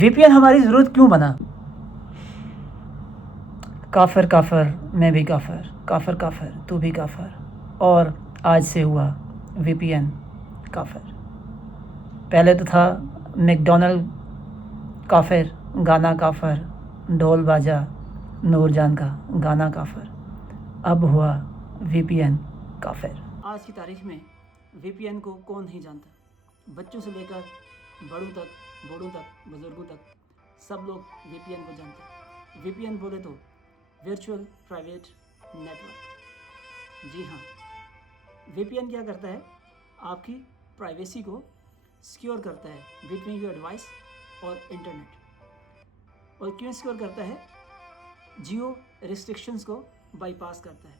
وی پی N ہماری ضرورت کیوں بنا؟ کافر کافر میں بھی کافر، کافر کافر تو بھی کافر، اور آج سے ہوا وی پی این کافر۔ پہلے تو تھا میک ڈونلڈ کافر، گانا کافر، ڈھول باجا نور جان کا گانا کافر، اب ہوا وی پی این کافر۔ آج کی تاریخ میں وی پی این کو کون نہیں جانتا؟ بچوں سے لے کر بڑوں تک بزرگوں تک سب لوگ وی پی این کو جانتے ہیں۔ وی پی این بولے تو ورچوئل پرائیویٹ نیٹ ورک۔ جی ہاں، وی پی این کیا کرتا ہے؟ آپ کی پرائیویسی کو سیکیور کرتا ہے بٹوین یور ڈیوائس اور انٹرنیٹ۔ اور کیوں سیکیور کرتا ہے؟ جیو ریسٹرکشنز کو بائی پاس کرتا ہے۔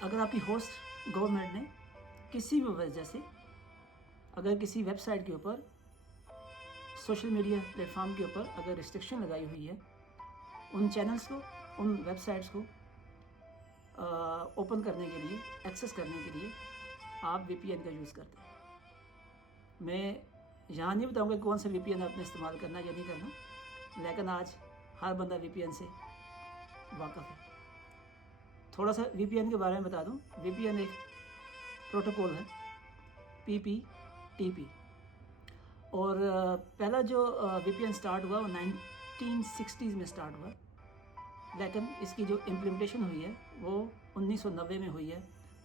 اگر آپ کی ہوسٹ گورنمنٹ نے کسی بھی وجہ سے اگر کسی ویب سائٹ کے اوپر، سوشل میڈیا پلیٹ فارم کے اوپر اگر ریسٹرکشن لگائی ہوئی ہے، ان چینلز کو، ان ویب سائٹس کو اوپن کرنے کے لیے، ایکسیس کرنے کے لیے آپ وی پی این کا یوز کرتے ہیں۔ میں یہاں نہیں بتاؤں گا کون سا وی پی این آپ نے استعمال کرنا یا نہیں کرنا، لیکن آج ہر بندہ وی پی این سے واقف ہے۔ تھوڑا سا وی پی این کے بارے میں بتا دوں۔ وی پی این ایک پروٹوکول ہے، پی پی ٹی پی، اور پہلا جو وی پی این سٹارٹ ہوا وہ 1960s میں سٹارٹ ہوا، لیکن اس کی جو امپلیمنٹیشن ہوئی ہے وہ 1990 میں ہوئی ہے۔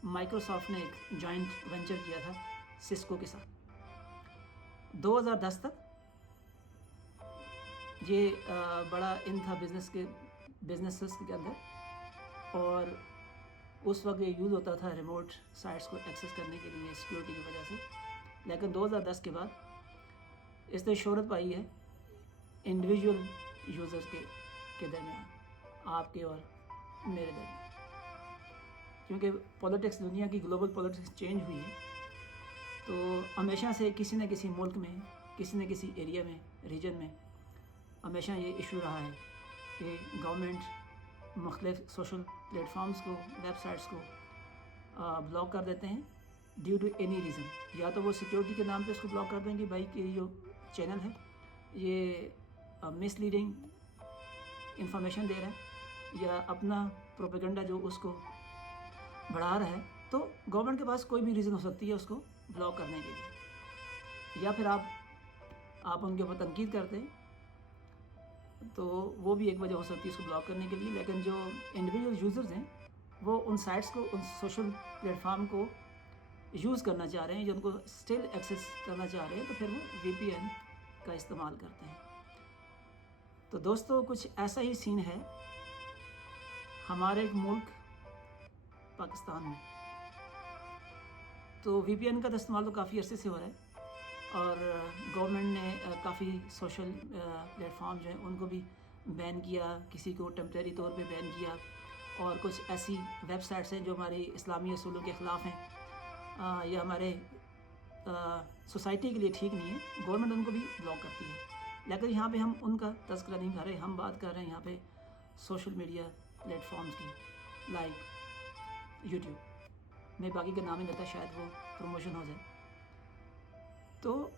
مائکروسافٹ نے ایک جوائنٹ وینچر کیا تھا سسکو کے ساتھ۔ 2010 تک یہ بڑا ان تھا بزنسز کے اندر، اور اس وقت یہ یوز ہوتا تھا ریموٹ سائٹس کو ایکسیس کرنے کے لیے سیکیورٹی کی وجہ سے۔ لیکن 2010 کے بعد اس نے شہرت پائی ہے انڈیویجول یوزرز کے درمیان، آپ کے اور میرے درمیان، کیونکہ پولیٹکس، دنیا کی گلوبل پولیٹکس چینج ہوئی ہے، تو ہمیشہ سے کسی نہ کسی ملک میں، کسی نہ کسی ایریا میں، ریجن میں ہمیشہ یہ ایشو رہا ہے کہ گورنمنٹ مختلف سوشل پلیٹ فارمز کو، ویب سائٹس کو بلاک کر دیتے ہیں ڈیو ٹو اینی ریزن۔ یا تو وہ سیکیورٹی کے نام پہ اس کو بلاک کر دیں گے، بھائی کہ یہ جو چینل ہے یہ مس لیڈنگ انفارمیشن دے رہا ہے یا اپنا پروپیگنڈا جو اس کو بڑھا رہا ہے، تو گورنمنٹ کے پاس کوئی بھی ریزن ہو سکتی ہے اس کو بلاک کرنے کے لیے۔ یا پھر آپ ان کے اوپر تنقید کرتے ہیں تو وہ بھی ایک وجہ ہو سکتی ہے اس کو بلاک کرنے کے لیے۔ لیکن جو انڈیویجول یوزرز ہیں وہ ان سائٹس کو، ان سوشل پلیٹ فارم کو یوز کرنا چاہ رہے ہیں، جو ان کو اسٹل ایکسیس کرنا چاہ رہے ہیں، تو پھر وہ وی پی این کا استعمال کرتے ہیں۔ تو دوستو، کچھ ایسا ہی سین ہے ہمارے ایک ملک پاکستان میں۔ تو وی پی این کا استعمال تو کافی عرصے سے ہو رہا ہے، اور گورنمنٹ نے کافی سوشل پلیٹ فارم جو ہیں ان کو بھی بین کیا، کسی کو ٹیمپریری طور پہ بین کیا، اور کچھ ایسی ویب سائٹس ہیں جو ہماری اسلامی اصولوں کے خلاف ہیں یا ہمارے سوسائٹی کے لیے ٹھیک نہیں ہے، گورنمنٹ ان کو بھی بلاک کرتی ہے۔ لیکن یہاں پہ ہم ان کا تذکرہ نہیں کر رہے، ہم بات کر رہے ہیں یہاں پہ سوشل میڈیا پلیٹ فارمز کی، لائک یوٹیوب۔ میں باقی کا نام نہیں لیتا، شاید وہ پروموشن ہو جائے۔ تو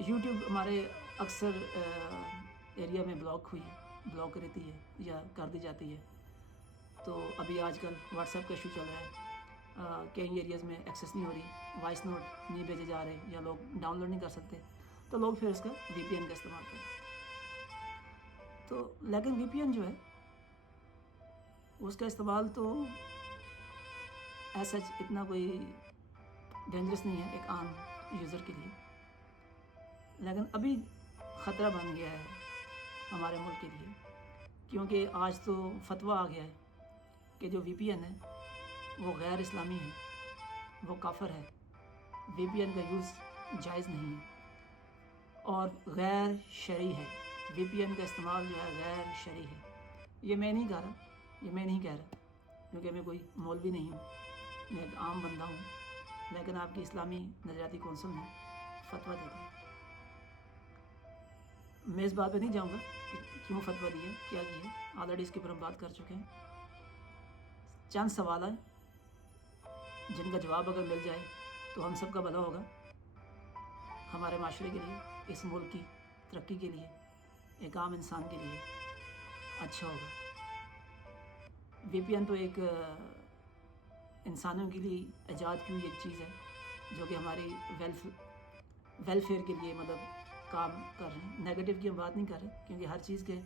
یوٹیوب ہمارے اکثر ایریا میں بلاک رہتی ہے یا کر دی جاتی ہے۔ تو ابھی آج کل واٹس ایپ کا ایشو چل رہا ہے، کئی ایریاز میں ایکسیس نہیں ہو رہی، وائس نوٹ نہیں بھیجے جا رہے یا لوگ ڈاؤن لوڈ نہیں کر سکتے، تو لوگ پھر اس کا وی پی این کا استعمال کرتے ہیں۔ تو لیکن وی پی این جو ہے اس کا استعمال تو ایسا اتنا کوئی ڈینجرس نہیں ہے ایک عام یوزر کے لیے، لیکن ابھی خطرہ بن گیا ہے ہمارے ملک کے لیے، کیونکہ آج تو فتویٰ آ گیا ہے کہ جو وی پی این ہے وہ غیر اسلامی ہے، وہ کافر ہے، وی پی این کا یوز جائز نہیں ہے اور غیر شرعی ہے۔ وی پی این کا استعمال جو ہے غیر شرعی ہے۔ یہ میں نہیں کہہ رہا، کیونکہ میں کوئی مولوی نہیں ہوں، میں ایک عام بندہ ہوں، لیکن آپ کی اسلامی نظریاتی کونسل نے فتویٰ دے دیا۔ میں اس بات پہ نہیں جاؤں گا کہ کیوں فتویٰ دیا، کیا کیا، آلریڈی اس کے اوپر ہم بات کر چکے ہیں۔ چند سوال ہیں جن کا جواب اگر مل جائے تو ہم سب کا بھلا ہوگا، ہمارے معاشرے کے لیے، اس ملک کی ترقی کے لیے، ایک عام انسان کے لیے اچھا ہوگا. وی پی این تو ایک انسانوں کے لیے ایجاد کی ہوئی ایک چیز ہے جو کہ ہماری ویلفیئر کے لیے مطلب کام کر رہے ہیں. نیگیٹو کی ہم بات نہیں کر رہے کیونکہ ہر چیز کے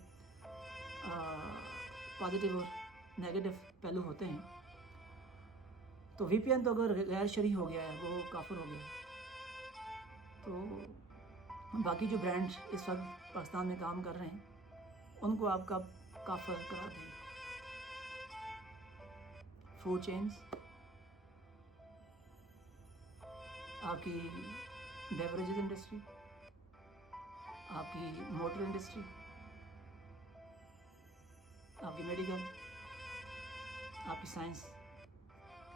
پازیٹیو اور نیگیٹو پہلو ہوتے ہیں. تو وی پی این تو اگر غیر شرعی ہو گیا ہے وہ کافر ہو گیا ہے. تو باقی جو برانڈ اس وقت پاکستان میں کام کر رہے ہیں ان کو آپ کا کافر قرار دیں. فوڈ چینز، آپ کی بیوریجز انڈسٹری، آپ کی موٹر انڈسٹری، آپ کی میڈیکل، آپ کی سائنس،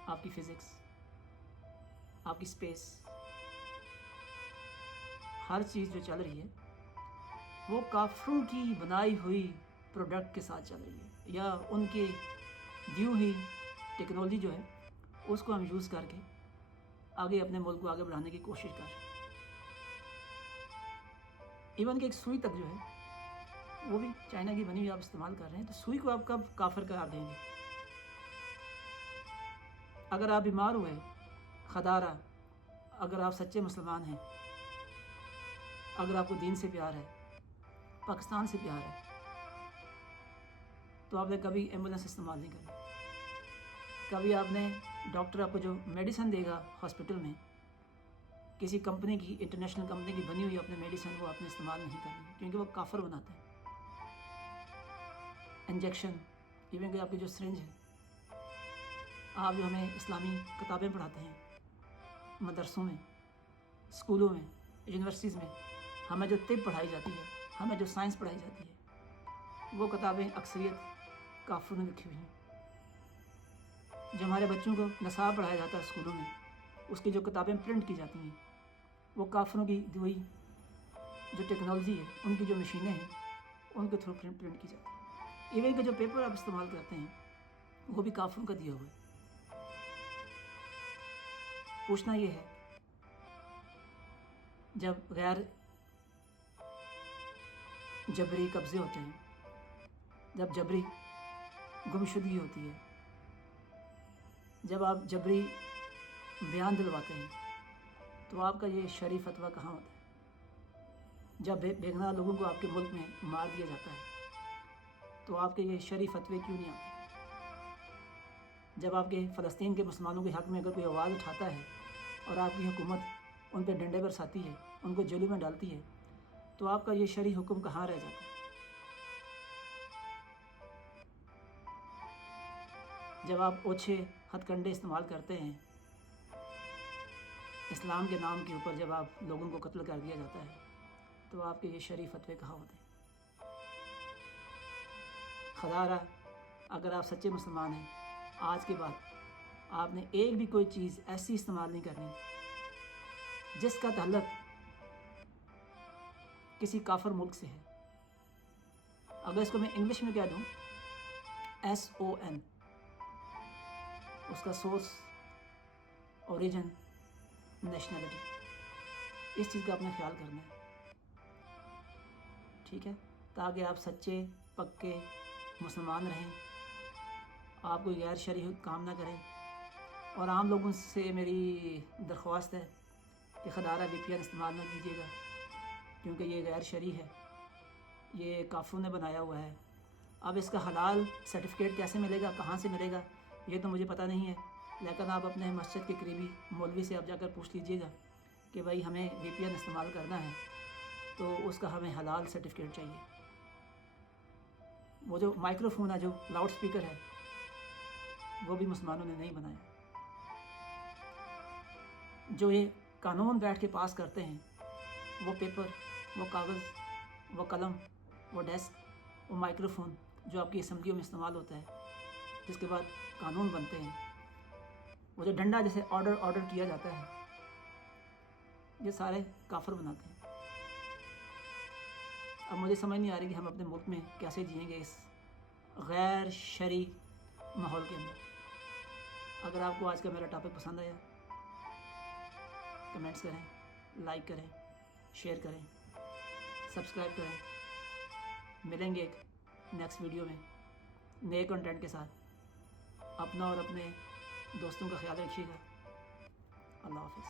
آپ کی فزکس، آپ کی اسپیس، ہر چیز جو چل رہی ہے وہ کافروں کی بنائی ہوئی پروڈکٹ کے ساتھ چل رہی ہے، یا ان کے دی ہوئی ٹیکنالوجی جو ہے اس کو ہم یوز کر کے آگے اپنے ملک کو آگے بڑھانے کی کوشش کر رہے ہیں. ایون کہ ایک سوئی تک جو ہے وہ بھی چائنا کی بنی ہوئی آپ استعمال کر رہے ہیں. تو سوئی کو آپ کب کافر قرار دیں گے؟ اگر آپ بیمار ہوئے خدارہ، اگر آپ سچے مسلمان ہیں، اگر آپ کو دین سے پیار ہے، پاکستان سے پیار ہے، تو آپ نے کبھی ایمبولینس استعمال نہیں کرنی. کبھی آپ نے ڈاکٹر آپ کو جو میڈیسن دے گا ہاسپٹل میں کسی کمپنی کی، انٹرنیشنل کمپنی کی بنی ہوئی اپنے میڈیسن وہ آپ نے استعمال نہیں کرنی کیونکہ وہ کافر بناتے ہیں. انجیکشن، ایون کہ آپ کی جو سرنج ہے، آپ جو ہمیں اسلامی کتابیں پڑھاتے ہیں مدرسوں میں، اسکولوں میں، یونیورسٹیز میں، ہمیں جو طب پڑھائی جاتی ہے، ہمیں جو سائنس پڑھائی جاتی ہے، وہ کتابیں اکثریت کافروں نے لکھی ہوئی ہیں. جو ہمارے بچوں کو نصاب پڑھایا جاتا ہے اسکولوں میں، اس کی جو کتابیں پرنٹ کی جاتی ہیں وہ کافروں کی دی ہوئی جو ٹیکنالوجی ہے، ان کی جو مشینیں ہیں ان کے تھرو پرنٹ کی جاتی ہے. ایون کہ جو پیپر آپ استعمال کرتے ہیں وہ بھی کافروں کا دیا ہوا ہے. پوچھنا یہ ہے، جب غیر جبری قبضے ہوتے ہیں، جب جبری گمشدگی ہوتی ہے، جب آپ جبری بیان دلواتے ہیں، تو آپ کا یہ شرعی فتویٰ کہاں ہوتا ہے؟ جب بے گناہ لوگوں کو آپ کے ملک میں مار دیا جاتا ہے تو آپ کے یہ شرعی فتوے کیوں نہیں آتے؟ جب آپ کے فلسطین کے مسلمانوں کے حق میں اگر کوئی آواز اٹھاتا ہے اور آپ کی حکومت ان پہ ڈنڈے برساتی ہے، ان کو جیلوں میں ڈالتی ہے، تو آپ کا یہ شرعی حکم کہاں رہ جاتا ہے؟ جب آپ اوچھے ہتھ کنڈے استعمال کرتے ہیں اسلام کے نام کے اوپر، جب آپ لوگوں کو قتل کر دیا جاتا ہے، تو آپ کے یہ شرعی فتوے کہاں ہوتے ہیں؟ خدارہ اگر آپ سچے مسلمان ہیں، آج کے بعد آپ نے ایک بھی کوئی چیز ایسی استعمال نہیں کرنی جس کا تعلق کسی کافر ملک سے ہے. اگر اس کو میں انگلش میں کہہ دوں SON، اس کا سورس، اوریجن، نیشنلٹی، اس چیز کا اپنا خیال کرنا ہے. ٹھیک ہے، تاکہ آپ سچے پکے مسلمان رہیں، آپ کوئی غیر شرعی کام نہ کریں. اور عام لوگوں سے میری درخواست ہے کہ خدارہ وی پی این استعمال نہ کیجیے گا کیونکہ یہ غیر شرعی ہے، یہ کافروں نے بنایا ہوا ہے. اب اس کا حلال سرٹیفکیٹ کیسے ملے گا، کہاں سے ملے گا، یہ تو مجھے پتہ نہیں ہے، لیکن آپ اپنے مسجد کے قریبی مولوی سے آپ جا کر پوچھ لیجیے گا کہ بھائی ہمیں وی پی این استعمال کرنا ہے تو اس کا ہمیں حلال سرٹیفکیٹ چاہیے. وہ جو مائکرو فون ہے، جو لاؤڈ سپیکر ہے، وہ بھی مسلمانوں نے نہیں بنایا. جو یہ قانون بیٹھ کے پاس کرتے ہیں، وہ پیپر، وہ کاغذ، وہ قلم، وہ ڈیسک، وہ مائکرو فون جو آپ کی اسمبلیوں میں استعمال ہوتا ہے، جس کے بعد قانون بنتے ہیں، وہ جو ڈنڈا جیسے آرڈر کیا جاتا ہے، یہ سارے کافر بناتے ہیں. اب مجھے سمجھ نہیں آ رہی کہ ہم اپنے ملک میں کیسے جئیں گے اس غیر شرعی ماحول کے اندر. اگر آپ کو آج کا میرا ٹاپک پسند آیا، کمنٹس کریں، لائک کریں، شیئر کریں، سبسکرائب کریں. ملیں گے ایک نیکسٹ ویڈیو میں نئے کنٹینٹ کے ساتھ. اپنا اور اپنے دوستوں کا خیال رکھیے گا. اللہ حافظ.